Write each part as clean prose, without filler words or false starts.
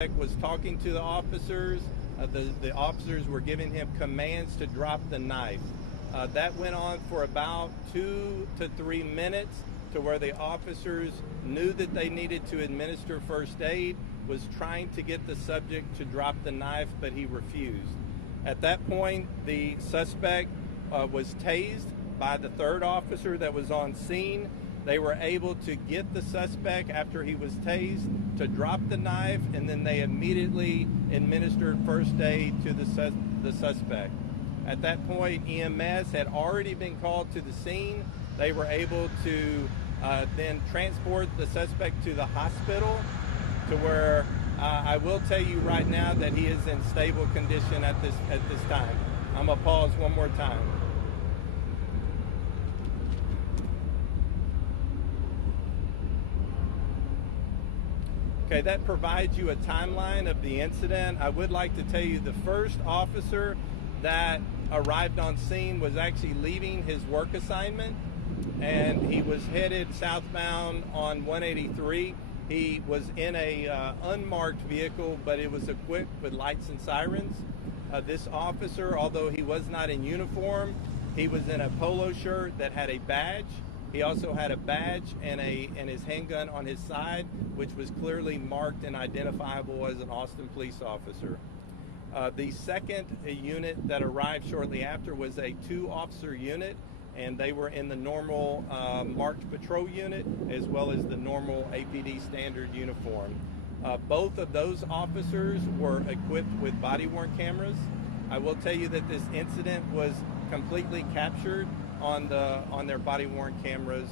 Was talking to the officers. The officers were giving him commands to drop the knife. That went on for about 2 to 3 minutes, to where the officers knew that they needed to administer first aid, was trying to get the subject to drop the knife, but he refused. At that point, the suspect was tased by the third officer that was on scene. They were able to get the suspect, after he was tased, to drop the knife, and then they immediately administered first aid to the suspect. At that point, EMS had already been called to the scene. They were able to then transport the suspect to the hospital, to where I will tell you right now that he is in stable condition at this time. I'm gonna pause one more time. Okay, that provides you a timeline of the incident. I would like to tell you the first officer that arrived on scene was actually leaving his work assignment, and he was headed southbound on 183. He was in a unmarked vehicle, but it was equipped with lights and sirens. This officer, although he was not in uniform, he was in a polo shirt that had a badge. He also had a badge and his handgun on his side, which was clearly marked and identifiable as an Austin police officer. The second unit that arrived shortly after was a 2-officer unit, and they were in the normal marked patrol unit as well as the normal APD standard uniform. Both of those officers were equipped with body-worn cameras. I will tell you that this incident was completely captured on their body-worn cameras.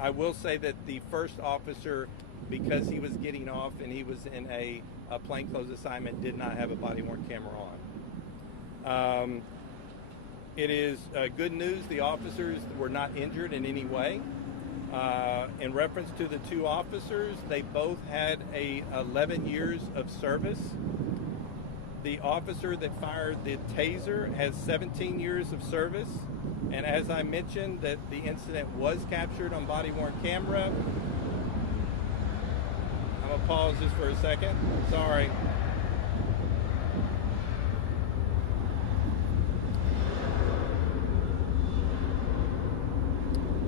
I will say that the first officer, because he was getting off and he was in a plainclothes assignment, did not have a body-worn camera on. It is good news. The officers were not injured in any way. In reference to the 2 officers, they both had 11 years of service. The officer that fired the taser has 17 years of service. And as I mentioned, that the incident was captured on body-worn camera. I'm gonna pause just for a second. Sorry.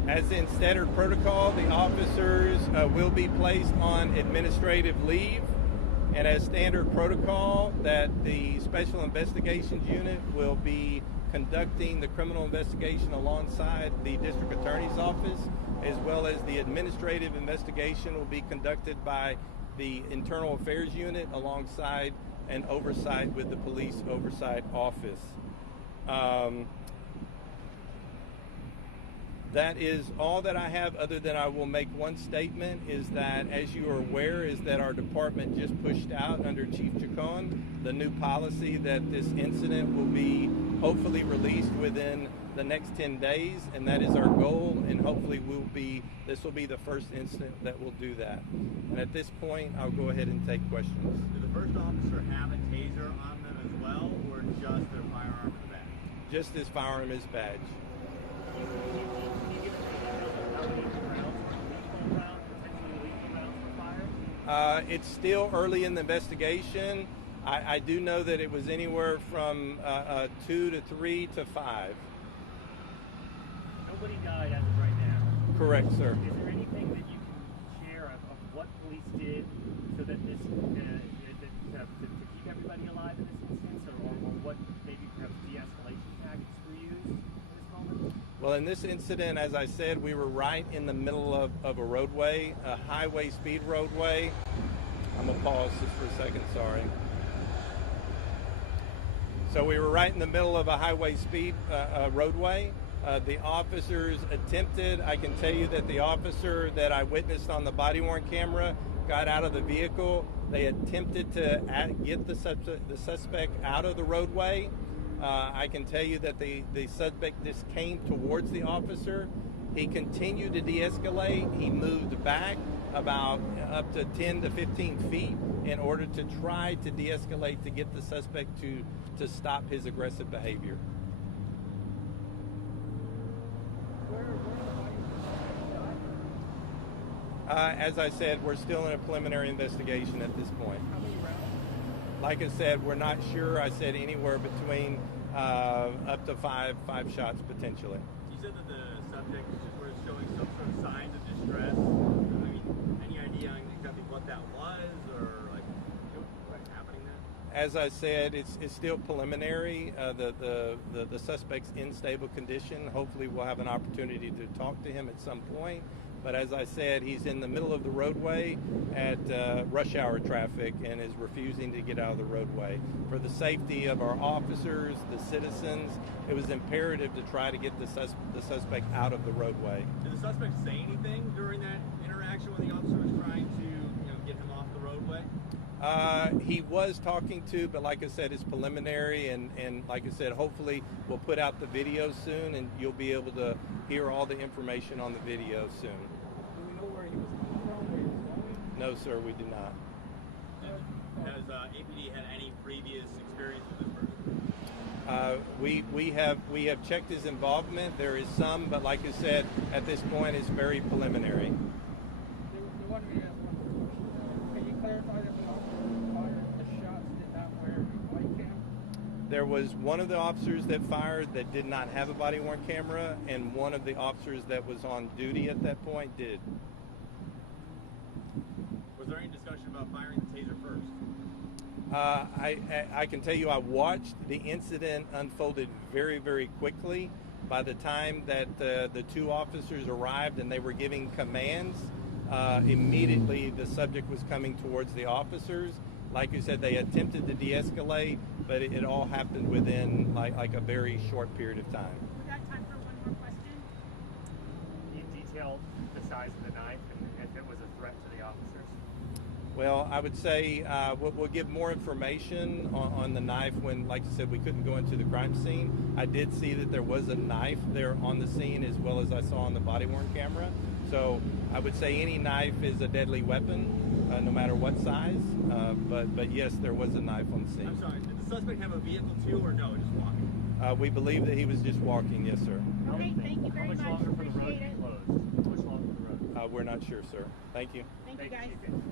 As in standard protocol, the officers will be placed on administrative leave. And as standard protocol, that the Special Investigations Unit will be conducting the criminal investigation alongside the District Attorney's Office, as well as the administrative investigation will be conducted by the Internal Affairs Unit alongside and oversight with the Police Oversight Office. That is all that I have, other than I will make one statement, is that, as you are aware, is that our department just pushed out under Chief Chacon the new policy that this incident will be hopefully released within the next 10 days, and that is our goal, and hopefully this will be the first incident that will do that. And at this point, I'll go ahead and take questions. Did the first officer have a taser on them as well, or just their firearm and badge? Just his firearm and his badge. It's still early in the investigation. I do know that it was anywhere from 2 to 3 to 5. Nobody died as of right now. Correct, sir. Is there anything that you can share of what police did so that this to keep everybody alive in this instance, or what maybe perhaps de-escalation tactics were used in this moment? Well, in this incident, as I said, we were right in the middle of a roadway, a highway speed roadway. I'm gonna pause just for a second, sorry. So we were right in the middle of a highway speed roadway. The officers attempted, I can tell you that the officer that I witnessed on the body-worn camera got out of the vehicle. They attempted to get the suspect out of the roadway. I can tell you that the suspect just came towards the officer. He continued to de-escalate. He moved back about up to 10 to 15 feet in order to try to de-escalate, to get the suspect to stop his aggressive behavior. As I said, we're still in a preliminary investigation at this point. How many rounds? Like I said, we're not sure. I said anywhere between up to five shots potentially. You said that the subject was showing some sort of signs of distress. I mean, any idea on exactly what that was, or like what's happening there? As I said, it's still preliminary. The suspect's in stable condition. Hopefully, we'll have an opportunity to talk to him at some point. But as I said, he's in the middle of the roadway at rush hour traffic and is refusing to get out of the roadway. For the safety of our officers, the citizens, it was imperative to try to get the suspect out of the roadway. Did the suspect say anything during that interaction when the officer was trying to get him off the roadway? He was talking to, but like I said, it's preliminary, and like I said, hopefully we'll put out the video soon, and you'll be able to hear all the information on the video soon. Do we know where he was coming from, where he was going? No, sir, we do not. Has APD had any previous experience with this person? We have checked his involvement. There is some, but like I said, at this point, it's very preliminary. Can you clarify that the officer who fired the shots did not wear a body cam? There was one of the officers that fired that did not have a body-worn camera, and one of the officers that was on duty at that point did. Was there any discussion about firing the taser first? I can tell you I watched the incident unfolded very, very quickly. By the time that the two officers arrived and they were giving commands, immediately the subject was coming towards the officers. Like you said, they attempted to de-escalate, but it all happened within like a very short period of time. We got time for one more question. You detailed the size of the knife and if it was a threat to the officers? Well, I would say we'll give more information on the knife when, like I said, we couldn't go into the crime scene. I did see that there was a knife there on the scene, as well as I saw on the body-worn camera. So I would say any knife is a deadly weapon, no matter what size. But yes, there was a knife on the scene. I'm sorry, did the suspect have a vehicle too, or no, just walking? We believe that he was just walking, yes, sir. Okay, thank you very How much much. longer for the road to Appreciate be it. closed? How much longer for the road? We're not sure, sir. Thank you. Thank you, Thank guys. you, Chief.